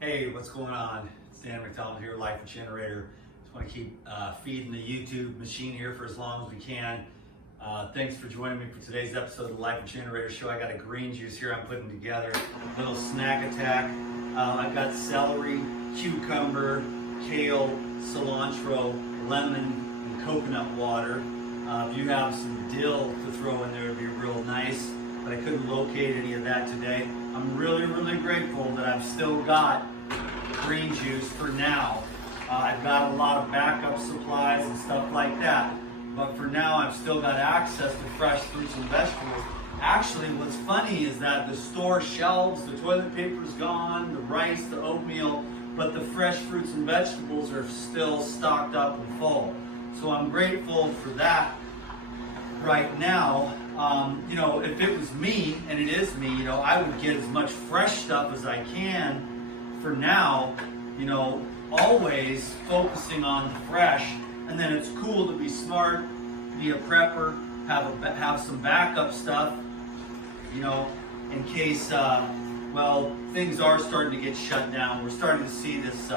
Hey, what's going on? It's Dan McDonald here, Life Generator. Just want to keep feeding the YouTube machine here for as long as we can. Thanks for joining me for today's episode of the Life Generator Show. I got a green juice here I'm putting together, a little snack attack. I've got celery, cucumber, kale, cilantro, lemon, and coconut water. If you have some dill to throw in there, it'd be real nice, but I couldn't locate any of that today. I'm really grateful that I've still got green juice for now. I've got a lot of backup supplies and stuff like that, but for now I've still got access to fresh fruits and vegetables. Actually, what's funny is that the store shelves, the toilet paper's gone, the rice, the oatmeal, but the fresh fruits and vegetables are still stocked up and full. So I'm grateful for that right now. If it was me, and it is me, I would get as much fresh stuff as I can for now, always focusing on the fresh. And then it's cool to be smart, be a prepper, have some backup stuff, in case, things are starting to get shut down. We're starting to see this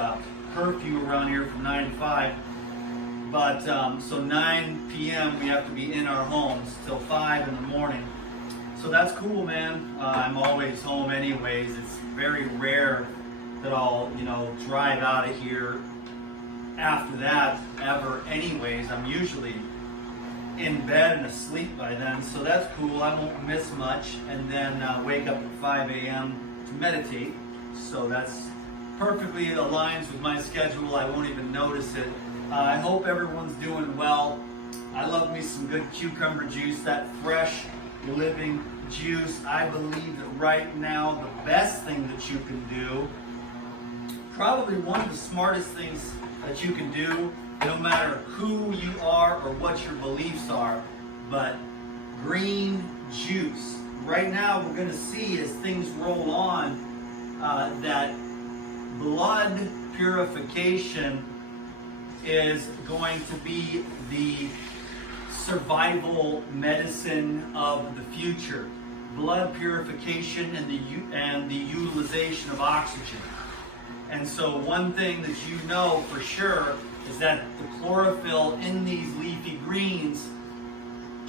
curfew around here from 9 to 5. But so 9 p.m. we have to be in our homes till 5 in the morning. So that's cool, man. I'm always home anyways. It's very rare that I'll, drive out of here after that ever anyways. I'm usually in bed and asleep by then. So that's cool. I won't miss much. And then wake up at 5 a.m. to meditate. So that's perfectly aligns with my schedule. I won't even notice it. I hope everyone's doing well. I love me some good cucumber juice, that fresh, living juice. I believe that right now the best thing that you can do, probably one of the smartest things that you can do, no matter who you are or what your beliefs are, but green juice. Right now we're going to see as things roll on that blood purification is going to be the survival medicine of the future. Blood purification and the utilization of oxygen. And so one thing that you know for sure is that the chlorophyll in these leafy greens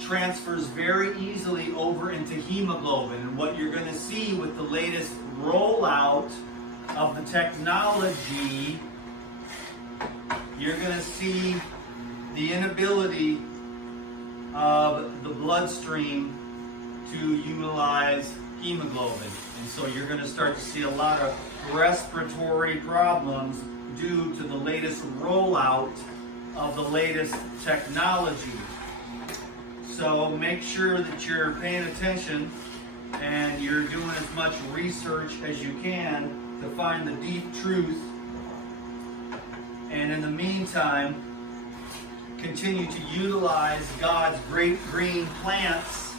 transfers very easily over into hemoglobin. And what you're going to see with the latest rollout of the technology, you're going to see the inability of the bloodstream to utilize hemoglobin. And so you're going to start to see a lot of respiratory problems due to the latest rollout of the latest technology. So make sure that you're paying attention and you're doing as much research as you can to find the deep truth. And in the meantime, continue to utilize God's great green plants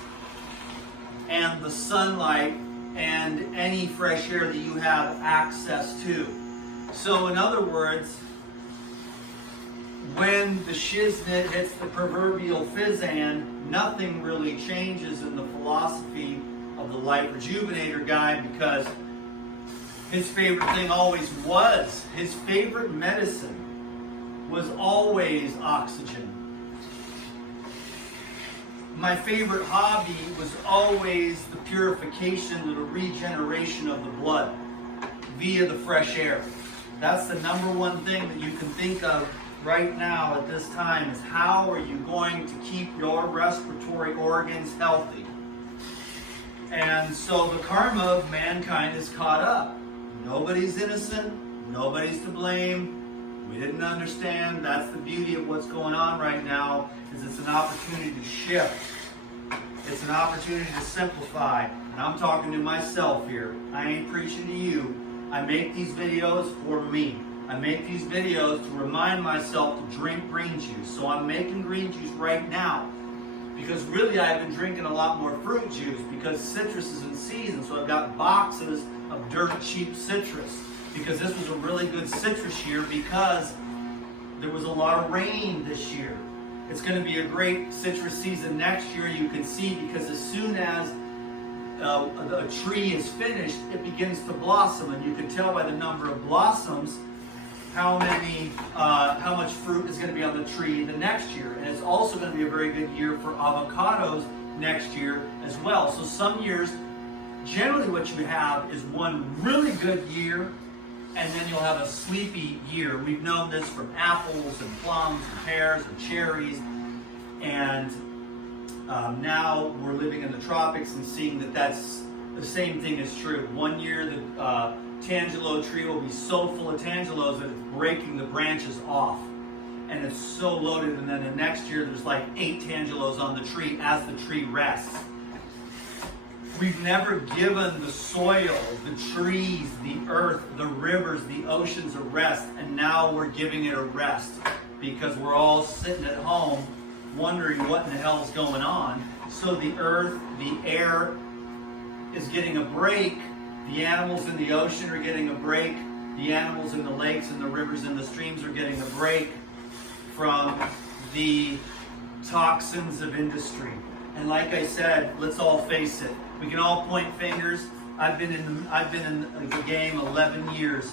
and the sunlight and any fresh air that you have access to. So in other words, when the shiznit hits the proverbial fizzan, nothing really changes in the philosophy of the Life Rejuvenator guy, because his favorite thing always was, his favorite medicine was always oxygen. My favorite hobby was always the purification, the regeneration of the blood via the fresh air. That's the number one thing that you can think of right now at this time, is how are you going to keep your respiratory organs healthy? And so the karma of mankind is caught up. Nobody's innocent, nobody's to blame. We didn't understand. That's the beauty of what's going on right now, is it's an opportunity to shift. It's an opportunity to simplify. And I'm talking to myself here. I ain't preaching to you. I make these videos for me. I make these videos to remind myself to drink green juice. So I'm making green juice right now, because really I've been drinking a lot more fruit juice because citrus is in season. So I've got boxes of dirt cheap citrus, because this was a really good citrus year because there was a lot of rain this year. It's going to be a great citrus season next year, you can see, because as soon as a tree is finished, it begins to blossom, and you can tell by the number of blossoms how much fruit is going to be on the tree the next year. And it's also going to be a very good year for avocados next year as well. So some years, generally what you have is one really good year, and then you'll have a sleepy year. We've known this from apples and plums and pears and cherries, and now we're living in the tropics and seeing that that's the same thing is true. One year the tangelo tree will be so full of tangelos that it's breaking the branches off, and it's so loaded, and then the next year there's like 8 tangelos on the tree as the tree rests. We've never given the soil, the trees, the earth, the rivers, the oceans a rest, and now we're giving it a rest because we're all sitting at home wondering what in the hell is going on. So the earth, the air is getting a break. The animals in the ocean are getting a break. The animals in the lakes and the rivers and the streams are getting a break from the toxins of industry. And like I said, let's all face it. We can all point fingers. I've been in the game 11 years.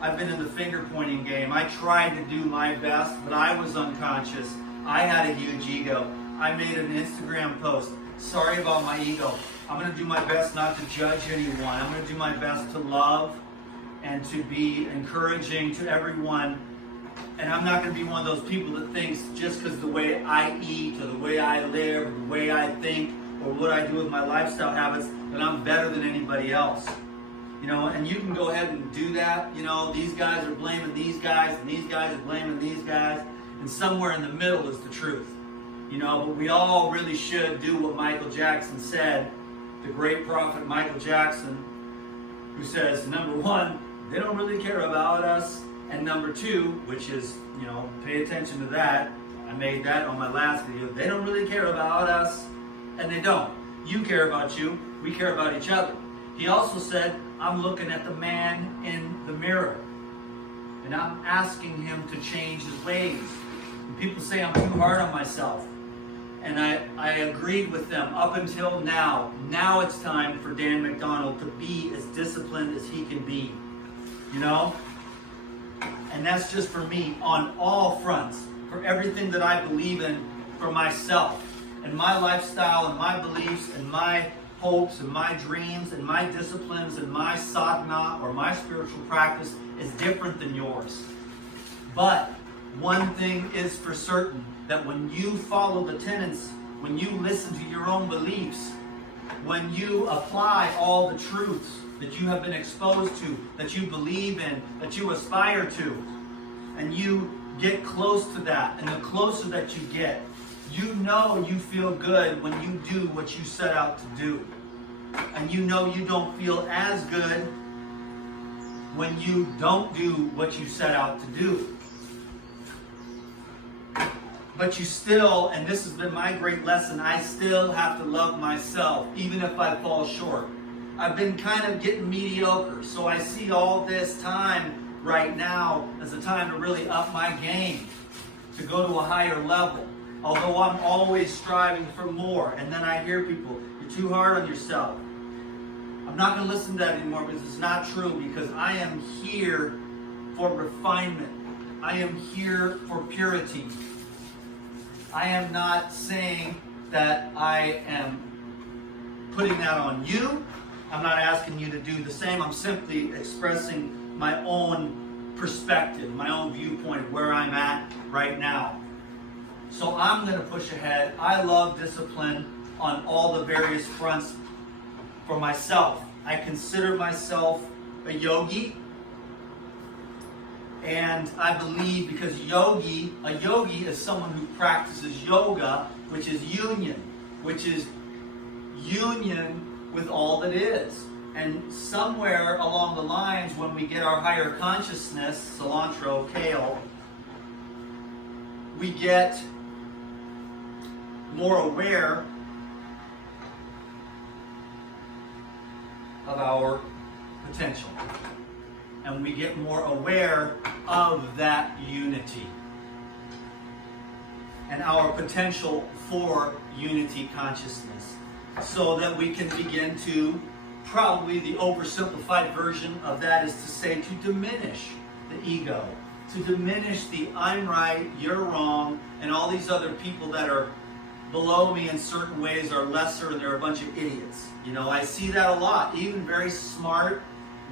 I've been in the finger pointing game. I tried to do my best, but I was unconscious. I had a huge ego. I made an Instagram post. Sorry about my ego. I'm going to do my best not to judge anyone. I'm going to do my best to love and to be encouraging to everyone. And I'm not going to be one of those people that thinks just because the way I eat or the way I live or the way I think or what I do with my lifestyle habits that I'm better than anybody else. You know, and you can go ahead and do that. You know, these guys are blaming these guys and these guys are blaming these guys. And somewhere in the middle is the truth. You know, but we all really should do what Michael Jackson said, the great prophet Michael Jackson, who says, number one, they don't really care about us. And number two, which is, you know, pay attention to that. I made that on my last video. They don't really care about us. And they don't. You care about you. We care about each other. He also said, I'm looking at the man in the mirror. And I'm asking him to change his ways. And people say I'm too hard on myself. And I agreed with them up until now. Now it's time for Dan McDonald to be as disciplined as he can be. You know? And that's just for me on all fronts. For everything that I believe in for myself. And my lifestyle and my beliefs and my hopes and my dreams and my disciplines and my sadhana or my spiritual practice is different than yours. But one thing is for certain, that when you follow the tenets, when you listen to your own beliefs, when you apply all the truths that you have been exposed to, that you believe in, that you aspire to, and you get close to that, and the closer that you get, you know you feel good when you do what you set out to do. And you know you don't feel as good when you don't do what you set out to do. But you still, and this has been my great lesson, I still have to love myself, even if I fall short. I've been kind of getting mediocre, so I see all this time right now as a time to really up my game, to go to a higher level. Although I'm always striving for more. And then I hear people, you're too hard on yourself. I'm not going to listen to that anymore because it's not true, because I am here for refinement. I am here for purity. I am not saying that I am putting that on you. I'm not asking you to do the same. I'm simply expressing my own perspective, my own viewpoint of where I'm at right now. So I'm going to push ahead. I love discipline on all the various fronts for myself. I consider myself a yogi. And I believe because a yogi is someone who practices yoga, which is union with all that is. And somewhere along the lines, when we get our higher consciousness, cilantro, kale, we get more aware of our potential. And we get more aware of that unity and our potential for unity consciousness. so that we can begin to, probably the oversimplified version of that is to say, to diminish the ego, to diminish the I'm right, you're wrong, and all these other people that are below me in certain ways are lesser and they're a bunch of idiots. You know, I see that a lot, even very smart,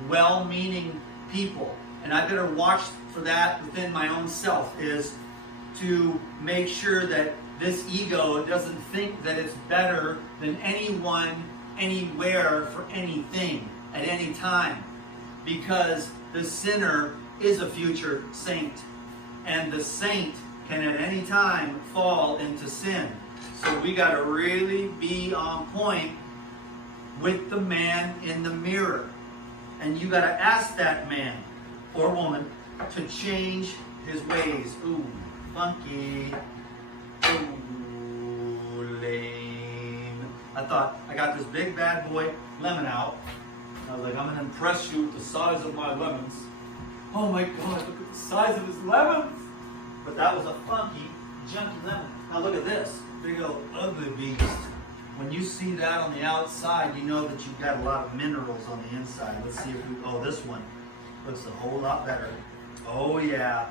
well-meaning people. And I better watch for that within my own self, is to make sure that this ego doesn't think that it's better than anyone, anywhere, for anything, at any time. Because the sinner is a future saint. And the saint can at any time fall into sin. So we got to really be on point with the man in the mirror. And you got to ask that man or woman to change his ways. Ooh, funky. Ooh, lame. I thought, I got this big bad boy lemon out. I was like, I'm going to impress you with the size of my lemons. Oh my God, look at the size of his lemons. But that was a funky, junky lemon. Now look at this. Big old ugly beast. When you see that on the outside, you know that you've got a lot of minerals on the inside. Let's see if we, oh, this one looks a whole lot better. Oh yeah,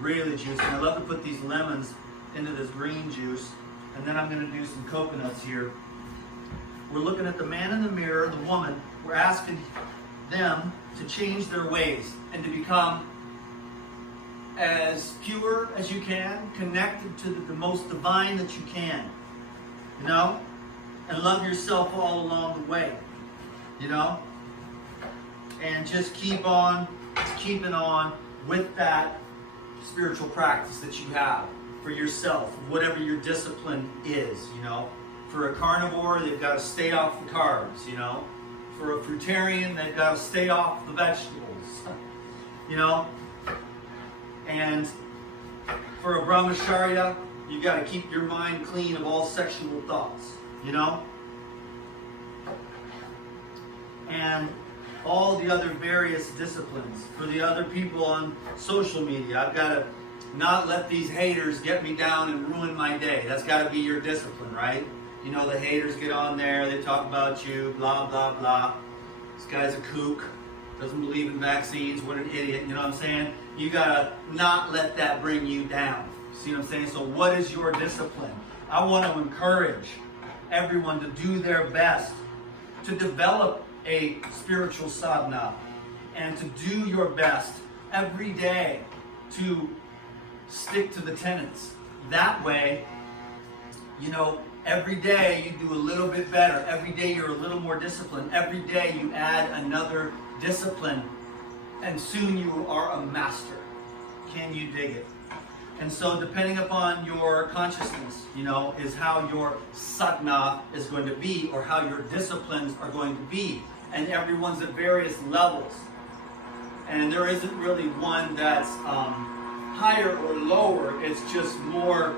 really juicy. And I love to put these lemons into this green juice. And then I'm going to do some coconuts here. We're looking at the man in the mirror, the woman. We're asking them to change their ways and to become as pure as you can, connected to the most divine that you can, you know, and love yourself all along the way, you know, and just keep on keeping on with that spiritual practice that you have for yourself, whatever your discipline is, you know. For a carnivore, they've got to stay off the carbs, you know. For a fruitarian, they've got to stay off the vegetables, you know. And for a brahmacharya, you got to keep your mind clean of all sexual thoughts, you know? And all the other various disciplines. For the other people on social media, I've got to not let these haters get me down and ruin my day. That's got to be your discipline, right? You know, the haters get on there, they talk about you, blah, blah, blah. This guy's a kook, doesn't believe in vaccines, what an idiot, you know what I'm saying? You gotta not let that bring you down. See what I'm saying? So what is your discipline? I want to encourage everyone to do their best to develop a spiritual sadhana and to do your best every day to stick to the tenets. That way, you know, every day you do a little bit better. Every day you're a little more disciplined. Every day you add another discipline, and soon you are a master. Can you dig it? And so depending upon your consciousness, you know, is how your sadhana is going to be, or how your disciplines are going to be. And everyone's at various levels. And there isn't really one that's higher or lower. It's just more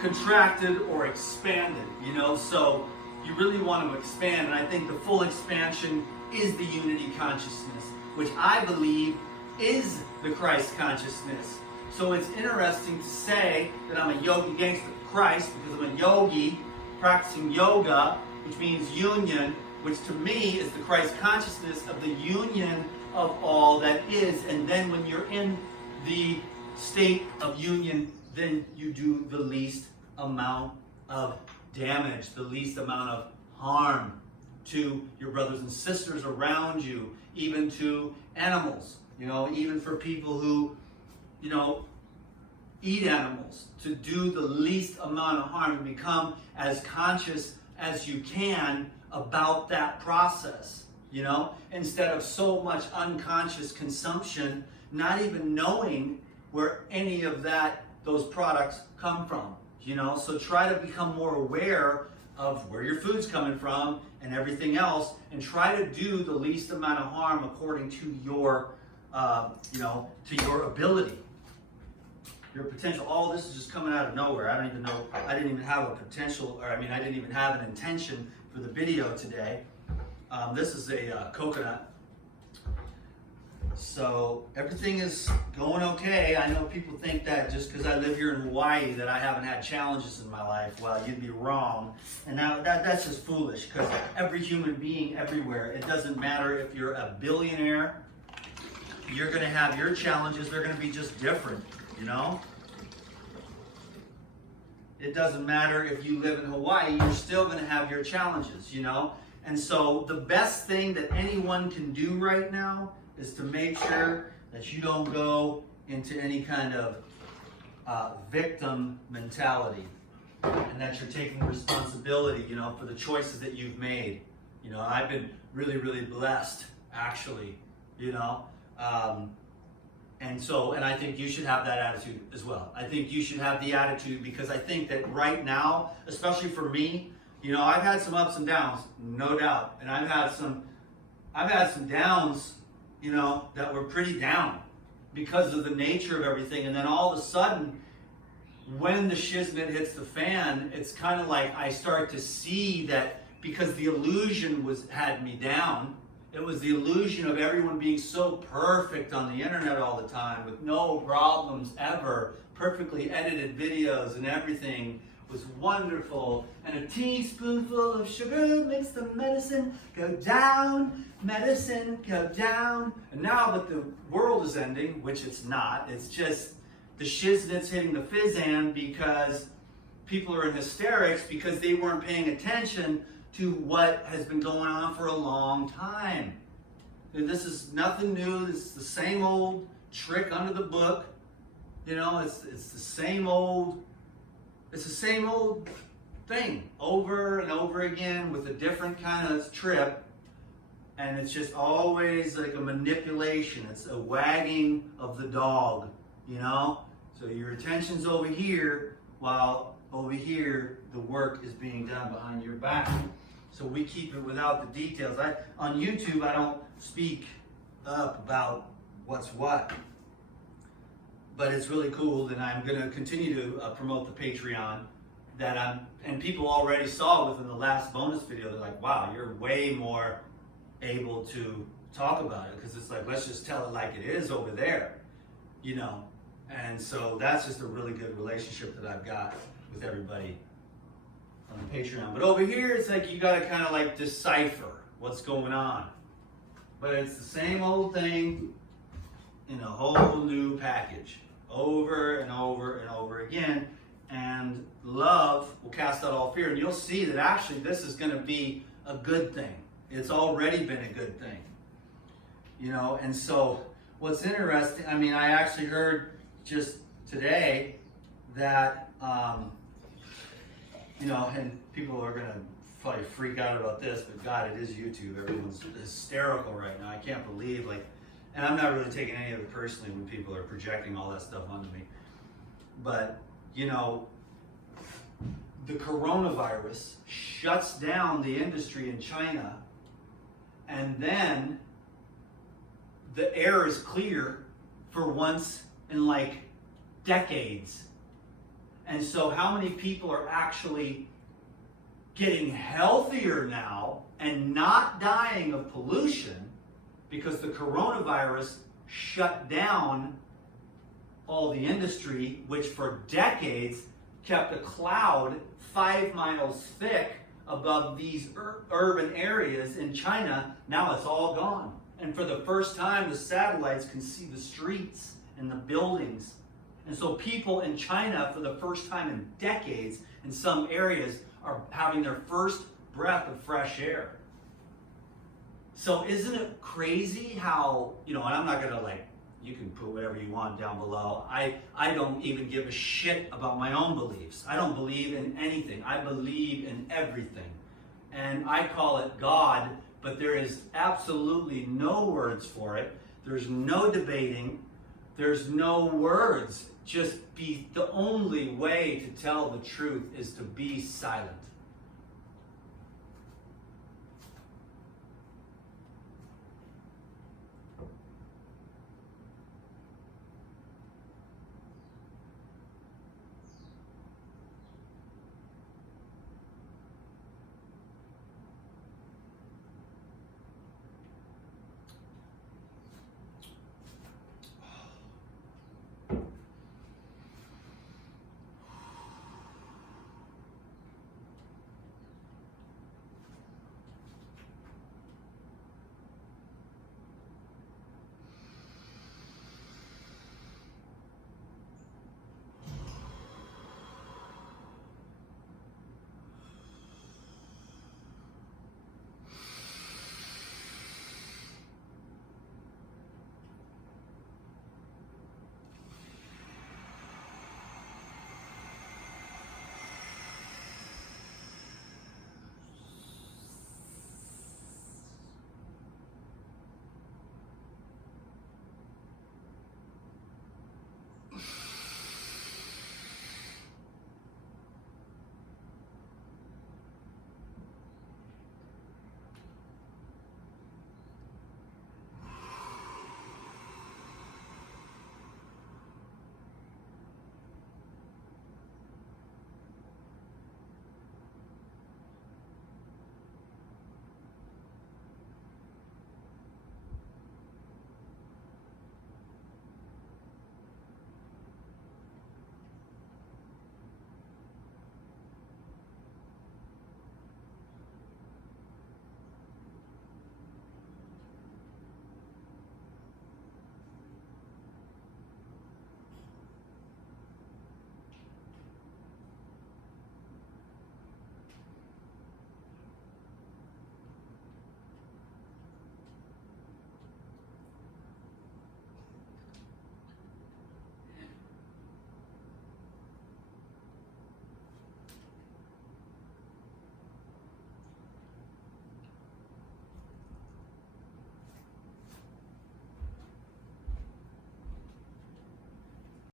contracted or expanded, you know. So you really want to expand. And I think the full expansion is the unity consciousness, which I believe is the Christ consciousness. So it's interesting to say that I'm a yogi gangster of Christ, because I'm a yogi practicing yoga, which means union, which to me is the Christ consciousness of the union of all that is. And then when you're in the state of union, then you do the least amount of damage, the least amount of harm to your brothers and sisters around you, even to animals, you know, even for people who, you know, eat animals, to do the least amount of harm, and become as conscious as you can about that process, you know, instead of so much unconscious consumption, not even knowing where any of those products come from, you know. So try to become more aware of where your food's coming from and everything else, and try to do the least amount of harm according to your, you know, to your ability, your potential. All this is just coming out of nowhere. I don't even know, I didn't even have a potential, or I mean, I didn't even have an intention for the video today. This is a coconut. So everything is going okay. I know people think that just because I live here in Hawaii that I haven't had challenges in my life. Well, you'd be wrong. And now that's just foolish, because every human being everywhere, it doesn't matter if you're a billionaire, you're going to have your challenges. They're going to be just different, you know? It doesn't matter if you live in Hawaii, you're still going to have your challenges, you know? And so the best thing that anyone can do right now is to make sure that you don't go into any kind of victim mentality, and that you're taking responsibility, you know, for the choices that you've made. You know, I've been really, really blessed, actually, you know. And I think you should have that attitude as well. I think you should have the attitude, because I think that right now, especially for me, you know, I've had some ups and downs, no doubt. And I've had some downs, you know, that were pretty down because of the nature of everything. And then all of a sudden, when the shiznit hits the fan, it's kind of like I start to see that, because the illusion had me down. It was the illusion of everyone being so perfect on the internet all the time with no problems ever, perfectly edited videos, and everything was wonderful. And a teaspoonful of sugar makes the medicine go down, medicine go down. And now that the world is ending, which it's not, it's just the shiznit's hitting the fizzan because people are in hysterics because they weren't paying attention to what has been going on for a long time. And this is nothing new. This is the same old trick under the book. You know, it's the same old thing over and over again with a different kind of trip. And it's just always like a manipulation. It's a wagging of the dog, you know? So your attention's over here, while over here the work is being done behind your back. So we keep it without the details. On YouTube, I don't speak up about what's what. But it's really cool, and I'm going to continue to promote the Patreon. And people already saw within the last bonus video, they're like, wow, you're way more able to talk about it, because it's like, let's just tell it like it is over there, you know. And so that's just a really good relationship that I've got with everybody on the Patreon. But over here, it's like you got to kind of like decipher what's going on. But it's the same old thing in a whole new package, over and over and over again. And love will cast out all fear. And you'll see that actually this is going to be a good thing. It's already been a good thing. You know, and so what's interesting, I mean, I actually heard just today that, you know, and people are going to probably freak out about this, but God, it is YouTube. Everyone's hysterical right now. I can't believe, like, and I'm not really taking any of it personally when people are projecting all that stuff onto me. But, you know, the coronavirus shuts down the industry in China, and then the air is clear for once in like decades. And so how many people are actually getting healthier now and not dying of pollution because the coronavirus shut down all the industry, which for decades kept a cloud 5 miles thick above these urban areas in China. Now it's all gone. And for the first time, the satellites can see the streets and the buildings. And so people in China, for the first time in decades, in some areas, are having their first breath of fresh air. So isn't it crazy how, you know, and I'm not going to like, you can put whatever you want down below. I don't even give a shit about my own beliefs. I don't believe in anything. I believe in everything. And I call it God, but there is absolutely no words for it. There's no debating. There's no words. Just be, the only way to tell the truth is to be silent.